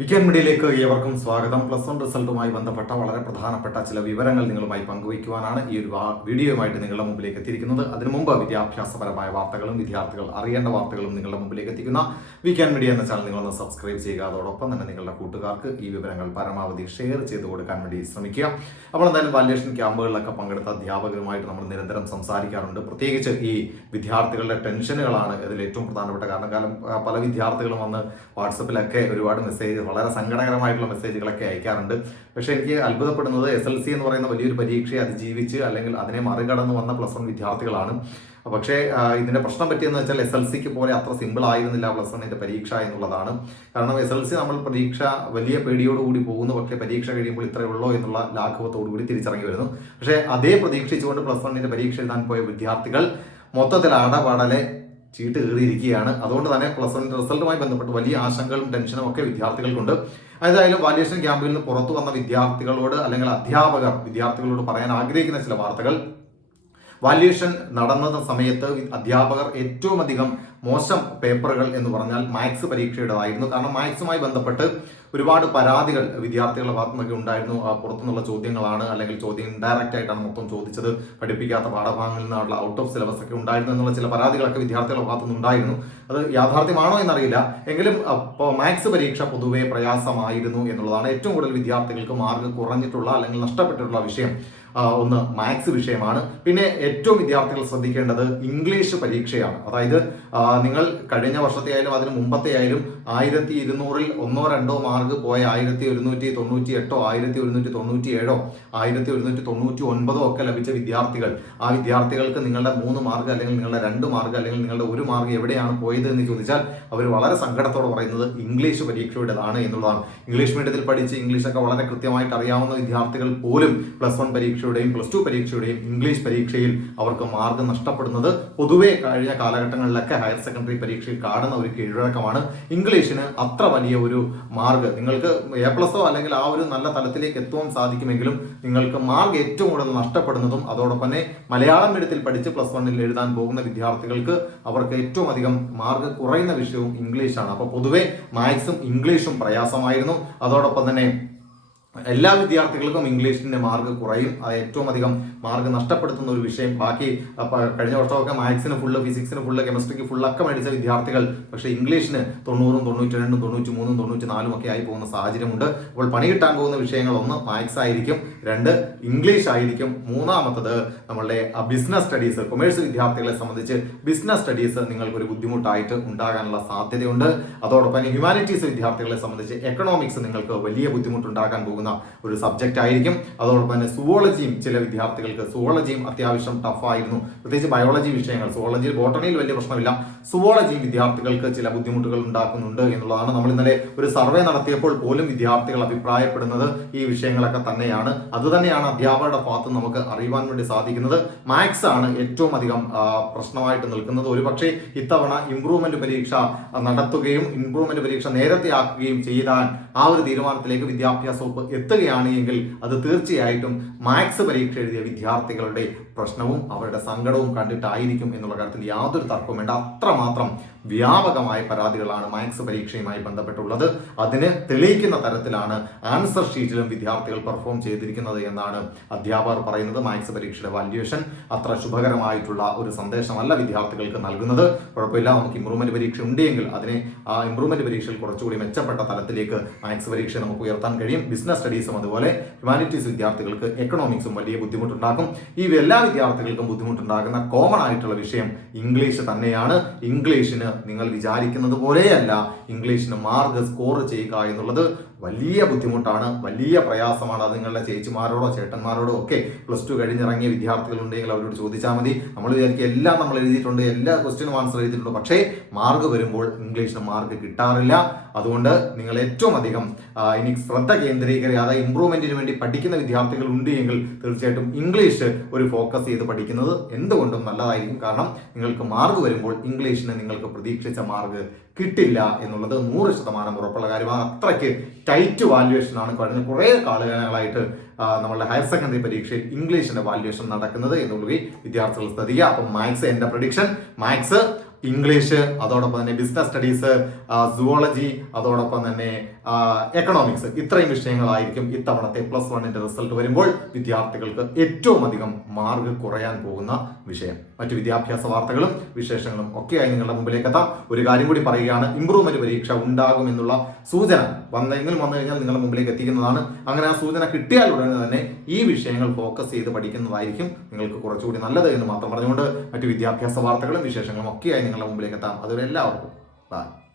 Weekend മീഡിയയിലേക്ക് ഏവർക്കും സ്വാഗതം. പ്ലസ് വൺ റിസൾട്ടുമായി ബന്ധപ്പെട്ട വളരെ പ്രധാനപ്പെട്ട ചില വിവരങ്ങൾ നിങ്ങളുമായി പങ്കുവയ്ക്കുവാനാണ് ഈ ഒരു വീഡിയോയുമായിട്ട് നിങ്ങളുടെ മുമ്പിലേക്ക് എത്തിയിരിക്കുന്നത്. അതിനു മുമ്പ് വിദ്യാഭ്യാസപരമായ വാർത്തകളും വിദ്യാർത്ഥികൾ അറിയേണ്ട വാർത്തകളും നിങ്ങളുടെ മുമ്പിലേക്ക് എത്തിക്കുന്ന വിക്കാൻ മീഡിയ എന്ന ചാനൽ നിങ്ങളൊന്ന് സബ്സ്ക്രൈബ് ചെയ്യുക. അതോടൊപ്പം തന്നെ നിങ്ങളുടെ കൂട്ടുകാർക്ക് ഈ വിവരങ്ങൾ പരമാവധി ഷെയർ ചെയ്ത് കൊടുക്കാൻ വേണ്ടി ശ്രമിക്കുക. അപ്പോൾ എന്തായാലും വാല്യേഷൻ ക്യാമ്പുകളിലൊക്കെ പങ്കെടുത്ത അധ്യാപകരുമായിട്ട് നമ്മൾ നിരന്തരം സംസാരിക്കാറുണ്ട്. പ്രത്യേകിച്ച് ഈ വിദ്യാർത്ഥികളുടെ ടെൻഷനുകളാണ് ഇതിൽ ഏറ്റവും പ്രധാനപ്പെട്ട കാരണം. കാരണം പല വിദ്യാർത്ഥികളും വന്ന് വാട്സപ്പിലൊക്കെ ഒരുപാട് മെസ്സേജ് വളരെ സങ്കടകരമായിട്ടുള്ള മെസ്സേജുകളൊക്കെ അയക്കാറുണ്ട്. പക്ഷേ എനിക്ക് അത്ഭുതപ്പെടുന്നത് എസ് എൽ സി എന്ന് പറയുന്ന വലിയൊരു പരീക്ഷയെ അതിജീവിച്ച് അല്ലെങ്കിൽ അതിനെ മറികടന്ന് വന്ന പ്ലസ് വൺ വിദ്യാർത്ഥികളാണ്. പക്ഷേ ഇതിന്റെ പ്രശ്നം പറ്റിയെന്ന് വെച്ചാൽ എസ് എൽ സിക്ക് പോലെ അത്ര സിമ്പിൾ ആയിരുന്നില്ല പ്ലസ് വണ്ണിന്റെ പരീക്ഷ എന്നുള്ളതാണ്. കാരണം എസ് എൽ സി നമ്മൾ പരീക്ഷ വലിയ പേടിയോടുകൂടി പോകുന്നു. പക്ഷേ പരീക്ഷ കഴിയുമ്പോൾ ഇത്രയേ ഉള്ളൂ എന്നുള്ള ലാഘവത്തോടു കൂടി തിരിച്ചറങ്ങി വരുന്നു. പക്ഷേ അതേ പ്രതീക്ഷിച്ചുകൊണ്ട് പ്ലസ് വണ്ണിന്റെ പരീക്ഷ എഴുതാൻ പോയ വിദ്യാർത്ഥികൾ മൊത്തത്തിൽ അടപടലെ ചീട്ട് കയറിയിരിക്കുകയാണ് അതുകൊണ്ട് തന്നെ പ്ലസ് വൺ റിസൾട്ടുമായി ബന്ധപ്പെട്ട് വലിയ ആശങ്കകളും ടെൻഷനും ഒക്കെ വിദ്യാർത്ഥികൾക്കുണ്ട്. ഏതായാലും വാല്യേഷൻ ക്യാമ്പിൽ നിന്ന് പുറത്തു വന്ന വിദ്യാർത്ഥികളോട് അല്ലെങ്കിൽ അധ്യാപകർ വിദ്യാർത്ഥികളോട് പറയാൻ ആഗ്രഹിക്കുന്ന ചില വാർത്തകൾ. വാല്യേഷൻ നടന്ന സമയത്ത് അധ്യാപകർ ഏറ്റവും അധികം മോശം പേപ്പറുകൾ എന്ന് പറഞ്ഞാൽ മാത്സ് പരീക്ഷയുടേതായിരുന്നു. കാരണം മാത്സുമായി ബന്ധപ്പെട്ട് ഒരുപാട് പരാതികൾ വിദ്യാർത്ഥികളുടെ ഭാഗത്തു നിന്നൊക്കെ ഉണ്ടായിരുന്നു പുറത്തുനിന്നുള്ള ചോദ്യങ്ങളാണ് അല്ലെങ്കിൽ ചോദ്യം ഡയറക്റ്റ് ആയിട്ടാണ് മൊത്തം ചോദിച്ചത്. പഠിപ്പിക്കാത്ത പാഠഭാഗങ്ങളിൽ നിന്നുള്ള ഔട്ട് ഓഫ് സിലബസ് ഒക്കെ ഉണ്ടായിരുന്നു എന്നുള്ള ചില പരാതികളൊക്കെ വിദ്യാർത്ഥികളുടെ ഭാഗത്തു നിന്നുണ്ടായിരുന്നു അത് യാഥാർത്ഥ്യമാണോ എന്നറിയില്ല. എങ്കിലും മാത്സ് പരീക്ഷ പൊതുവേ പ്രയാസമായിരുന്നു എന്നുള്ളതാണ് ഏറ്റവും കൂടുതൽ വിദ്യാർത്ഥികൾക്ക് മാർക്ക് കുറഞ്ഞിട്ടുള്ള അല്ലെങ്കിൽ നഷ്ടപ്പെട്ടിട്ടുള്ള വിഷയം. ഒന്ന് മാത്സ് വിഷയമാണ്. പിന്നെ ഏറ്റവും വിദ്യാർത്ഥികൾ ശ്രദ്ധിക്കേണ്ടത് ഇംഗ്ലീഷ് പരീക്ഷയാണ്. അതായത് നിങ്ങൾ കഴിഞ്ഞ വർഷത്തെ ആയാലും അതിന് മുമ്പത്തെ ആയാലും ആയിരത്തി ഇരുന്നൂറിൽ ഒന്നോ രണ്ടോ മാർക്ക് പോയ ആയിരത്തി ഒരുന്നൂറ്റി തൊണ്ണൂറ്റി എട്ടോ ആയിരത്തി ഒരുന്നൂറ്റി തൊണ്ണൂറ്റി ഏഴോ ആയിരത്തി ഒരുന്നൂറ്റി തൊണ്ണൂറ്റി ഒൻപതോ ഒക്കെ ലഭിച്ച വിദ്യാർത്ഥികൾ. ആ വിദ്യാർത്ഥികൾക്ക് നിങ്ങളുടെ മൂന്ന് മാർക്ക് അല്ലെങ്കിൽ നിങ്ങളുടെ രണ്ട് മാർക്ക് അല്ലെങ്കിൽ നിങ്ങളുടെ ഒരു മാർക്ക് എവിടെയാണ് പോയത് എന്ന് ചോദിച്ചാൽ അവർ വളരെ സങ്കടത്തോടെ പറയുന്നത് ഇംഗ്ലീഷ് പരീക്ഷയുടേതാണ് എന്നുള്ളതാണ്. ഇംഗ്ലീഷ് മീഡിയത്തിൽ പഠിച്ച് ഇംഗ്ലീഷൊക്കെ വളരെ കൃത്യമായിട്ട് അറിയാവുന്ന വിദ്യാർത്ഥികൾ പോലും പ്ലസ് വൺ പരീക്ഷയുടെയും പ്ലസ് ടു പരീക്ഷയുടെയും ഇംഗ്ലീഷ് പരീക്ഷയിൽ അവർക്ക് മാർക്ക് നഷ്ടപ്പെടുന്നത് പൊതുവേ കഴിഞ്ഞ കാലഘട്ടങ്ങളിലൊക്കെ ഹയർ സെക്കൻഡറി പരീക്ഷയിൽ കാണുന്ന ഒരു കീഴ്വഴക്കമാണ് ഇംഗ്ലീഷിന് അത്ര വലിയ ഒരു മാർക്ക് നിങ്ങൾക്ക് എ പ്ലസോ അല്ലെങ്കിൽ ആ ഒരു നല്ല തലത്തിലേക്ക് എത്തുവാൻ സാധിക്കുമെങ്കിലും നിങ്ങൾക്ക് മാർക്ക് ഏറ്റവും കൂടുതൽ നഷ്ടപ്പെടുന്നതും അതോടൊപ്പം തന്നെ മലയാളം മീഡിയത്തിൽ പഠിച്ച് പ്ലസ് വണ്ണിൽ എഴുതാൻ പോകുന്ന വിദ്യാർത്ഥികൾക്ക് അവർക്ക് ഏറ്റവും അധികം മാർക്ക് കുറയുന്ന വിഷയവും ഇംഗ്ലീഷാണ്. അപ്പോൾ പൊതുവെ മാത്സും ഇംഗ്ലീഷും പ്രയാസമായിരുന്നു. അതോടൊപ്പം തന്നെ എല്ലാ വിദ്യാർത്ഥികൾക്കും ഇംഗ്ലീഷിന്റെ മാർക്ക് കുറയും. അത് ഏറ്റവും അധികം മാർക്ക് നഷ്ടപ്പെടുത്തുന്ന ഒരു വിഷയം. ബാക്കി കഴിഞ്ഞ വർഷമൊക്കെ മാത്സിന് ഫുള്ള് ഫിസിക്സിന് ഫുള്ള് കെമിസ്ട്രിക്ക് ഫുള്ളൊക്കെ മേടിച്ച വിദ്യാർത്ഥികൾ. പക്ഷേ ഇംഗ്ലീഷിന് തൊണ്ണൂറും തൊണ്ണൂറ്റി രണ്ടും തൊണ്ണൂറ്റി മൂന്നും തൊണ്ണൂറ്റി നാലും ഒക്കെ ആയി പോകുന്ന സാഹചര്യമുണ്ട്. അപ്പോൾ പണി കിട്ടാൻ പോകുന്ന വിഷയങ്ങൾ ഒന്ന് മാത്സ് ആയിരിക്കും. രണ്ട് ഇംഗ്ലീഷ് ആയിരിക്കും. മൂന്നാമത്തത് നമ്മളുടെ ബിസിനസ് സ്റ്റഡീസ് കൊമേഴ്സ് വിദ്യാർത്ഥികളെ സംബന്ധിച്ച് ബിസിനസ് സ്റ്റഡീസ് നിങ്ങൾക്ക് ഒരു ബുദ്ധിമുട്ടായിട്ട് ഉണ്ടാകാനുള്ള സാധ്യതയുണ്ട്. അതോടൊപ്പം ഹ്യൂമാനിറ്റീസ് വിദ്യാർത്ഥികളെ സംബന്ധിച്ച് എക്കണോമിക്സ് നിങ്ങൾക്ക് വലിയ ബുദ്ധിമുട്ടുണ്ടാക്കാൻ പോകുന്ന ഒരു സബ്ജക്റ്റ് ആയിരിക്കും. അതോടൊപ്പം തന്നെ സുവോളജിയും ചില വിദ്യാർത്ഥികൾക്ക് സുവോളജിയും അത്യാവശ്യം ടഫായിരുന്നു പ്രത്യേകിച്ച് ബയോളജി വിഷയങ്ങൾ സുവോളജിയിൽ ബോട്ടണിയിൽ വലിയ പ്രശ്നമില്ല. സുവോളജിയും വിദ്യാർത്ഥികൾക്ക് ചില ബുദ്ധിമുട്ടുകൾ ഉണ്ടാക്കുന്നുണ്ട് എന്നുള്ളതാണ് നമ്മൾ ഇന്നലെ ഒരു സർവേ നടത്തിയപ്പോൾ പോലും വിദ്യാർത്ഥികൾ അഭിപ്രായപ്പെടുന്നത് ഈ വിഷയങ്ങളൊക്കെ തന്നെയാണ്. അത് തന്നെയാണ് അധ്യാപകരുടെ ഭാഗത്ത് നമുക്ക് അറിയുവാൻ വേണ്ടി സാധിക്കുന്നത്. മാത്സ് ആണ് ഏറ്റവും അധികം പ്രശ്നമായിട്ട് നിൽക്കുന്നത്. ഒരു പക്ഷേ ഇത്തവണ ഇംപ്രൂവ്മെന്റ് പരീക്ഷ നടത്തുകയും ഇംപ്രൂവ്മെന്റ് പരീക്ഷ നേരത്തെ ആക്കുകയും ചെയ്താൽ ആ ഒരു തീരുമാനത്തിലേക്ക് വിദ്യാഭ്യാസ വകുപ്പ് എത്തുകയാണ് എങ്കിൽ അത് തീർച്ചയായിട്ടും മാത്സ് പരീക്ഷ എഴുതിയ വിദ്യാർത്ഥികളുടെ പ്രശ്നവും അവരുടെ സങ്കടവും കണ്ടിട്ടായിരിക്കും എന്നുള്ള കാര്യത്തിൽ യാതൊരു തർക്കവും വേണ്ട. അത്രമാത്രം വ്യാപകമായ പരാതികളാണ് മാത്സ് പരീക്ഷയുമായി ബന്ധപ്പെട്ടുള്ളത്. അതിന് തെളിയിക്കുന്ന തരത്തിലാണ് ആൻസർ ഷീറ്റിലും വിദ്യാർത്ഥികൾ പെർഫോം ചെയ്തിരിക്കുന്നത് എന്നാണ് അധ്യാപകർ പറയുന്നത്. മാത്സ് പരീക്ഷയുടെ വാല്യുവേഷൻ അത്ര ശുഭകരമായിട്ടുള്ള ഒരു സന്ദേശമല്ല വിദ്യാർത്ഥികൾക്ക് നൽകുന്നത്. കുഴപ്പമില്ല നമുക്ക് ഇംപ്രൂവ്മെന്റ് പരീക്ഷ ഉണ്ടെങ്കിൽ അതിനെ ആ ഇംപ്രൂവ്മെന്റ് പരീക്ഷയിൽ കുറച്ചുകൂടി മെച്ചപ്പെട്ട തലത്തിലേക്ക് മാത്സ് പരീക്ഷ നമുക്ക് ഉയർത്താൻ കഴിയും. ബിസിനസ് സ്റ്റഡീസും അതുപോലെ ഹ്യൂമാനിറ്റീസ് വിദ്യാർത്ഥികൾക്ക് എക്കണോമിക്സും വലിയ ബുദ്ധിമുട്ടുണ്ടാക്കും. ഈ എല്ലാ വിദ്യാർത്ഥികൾക്കും ബുദ്ധിമുട്ടുണ്ടാക്കുന്ന കോമൺ ആയിട്ടുള്ള വിഷയം ഇംഗ്ലീഷ് തന്നെയാണ്. ഇംഗ്ലീഷിന് നിങ്ങൾ വിചാരിക്കുന്നത് പോലെയല്ല ഇംഗ്ലീഷിന് മാർക്ക് സ്കോർ ചെയ്യുക എന്നുള്ളത് വലിയ ബുദ്ധിമുട്ടാണ് വലിയ പ്രയാസമാണ് അത് നിങ്ങളുടെ ചേച്ചിമാരോടോ ചേട്ടന്മാരോടോ ഒക്കെ പ്ലസ് ടു കഴിഞ്ഞിറങ്ങിയ വിദ്യാർത്ഥികളുണ്ടെങ്കിൽ അവരോട് ചോദിച്ചാൽ മതി. നമ്മൾ വിചാരിക്കുക എല്ലാം നമ്മൾ എഴുതിയിട്ടുണ്ട് എല്ലാ ക്വസ്റ്റ്യനും ആൻസർ എഴുതിയിട്ടുണ്ട് പക്ഷേ മാർക്ക് വരുമ്പോൾ ഇംഗ്ലീഷിന് മാർക്ക് കിട്ടാറില്ല. അതുകൊണ്ട് നിങ്ങൾ ഏറ്റവും അധികം ഇനി ശ്രദ്ധ കേന്ദ്രീകരിക്കാതെ ഇമ്പ്രൂവ്മെന്റിന് വേണ്ടി പഠിക്കുന്ന വിദ്യാർത്ഥികൾ ഉണ്ട് എങ്കിൽ തീർച്ചയായിട്ടും ഇംഗ്ലീഷ് ഒരു ഫോക്കസ് ചെയ്ത് പഠിക്കുന്നത് എന്തുകൊണ്ടും നല്ലതായിരിക്കും. കാരണം നിങ്ങൾക്ക് മാർക്ക് വരുമ്പോൾ ഇംഗ്ലീഷിന് നിങ്ങൾക്ക് പ്രതീക്ഷിച്ച മാർക്ക് കിട്ടില്ല എന്നുള്ളത് നൂറ് ശതമാനം ഉറപ്പുള്ള കാര്യമാണ്. അത്രയ്ക്ക് ടൈറ്റ് വാല്യുവേഷൻ ആണ് കഴിഞ്ഞ കുറേ കാലങ്ങളായിട്ട് നമ്മളുടെ ഹയർ സെക്കൻഡറി പരീക്ഷയിൽ ഇംഗ്ലീഷിന്റെ വാല്യുവേഷൻ നടക്കുന്നത് എന്നുള്ളത് വിദ്യാർത്ഥികൾ ശ്രദ്ധിക്കുക. അപ്പം മാത്സ് എന്റെ പ്രഡിക്ഷൻ മാത്സ് ഇംഗ്ലീഷ് അതോടൊപ്പം തന്നെ ബിസിനസ് സ്റ്റഡീസ് സുവോളജി അതോടൊപ്പം തന്നെ എക്കണോമിക്സ് ഇത്രയും വിഷയങ്ങളായിരിക്കും ഇത്തവണത്തെ പ്ലസ് വണ്ണിന്റെ റിസൾട്ട് വരുമ്പോൾ വിദ്യാർത്ഥികൾക്ക് ഏറ്റവും അധികം മാർക്ക് കുറയാൻ പോകുന്ന വിഷയം. മറ്റു വിദ്യാഭ്യാസ വാർത്തകളും വിശേഷങ്ങളും ഒക്കെയായി നിങ്ങളുടെ മുമ്പിലേക്ക് എത്താം. ഒരു കാര്യം കൂടി പറയുകയാണ് ഇംപ്രൂവ്മെന്റ് പരീക്ഷ ഉണ്ടാകും എന്നുള്ള സൂചന വന്നെങ്കിലും വന്നു കഴിഞ്ഞാൽ നിങ്ങളുടെ മുമ്പിലേക്ക് എത്തിക്കുന്നതാണ്. അങ്ങനെ ആ സൂചന കിട്ടിയാൽ ഉടനെ തന്നെ ഈ വിഷയങ്ങൾ ഫോക്കസ് ചെയ്ത് പഠിക്കുന്നതായിരിക്കും നിങ്ങൾക്ക് കുറച്ചുകൂടി നല്ലത് എന്ന് മാത്രം പറഞ്ഞുകൊണ്ട് മറ്റു വിദ്യാഭ്യാസ വാർത്തകളും വിശേഷങ്ങളും ഒക്കെയായി നിങ്ങളുടെ മുമ്പിലേക്ക് എത്താം. അതുവരെ എല്ലാവർക്കും. ബൈ